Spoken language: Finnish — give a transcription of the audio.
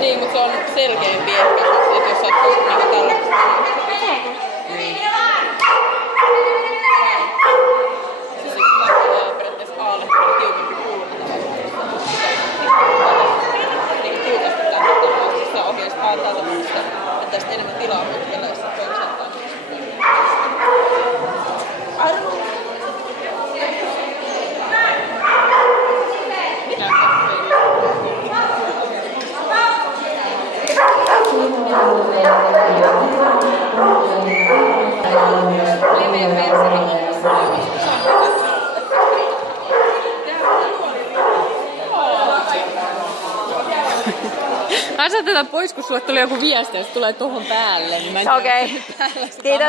Niin, mutta se on selkeämpi ehkä, että jos sä oot niinku tällä... Niin. Se lähtee periaatteessa Aalle tiukempi kulma. Niin tiukasti lähtee sä ohjeista A tältä muusta, että tästä enemmän tilaa putkelle, jos sä toisaaltaan. Asetetaan pois, kun sulle tuli joku viesti, jos tulee tuohon päälle, niin mä en Okei. Kiitos.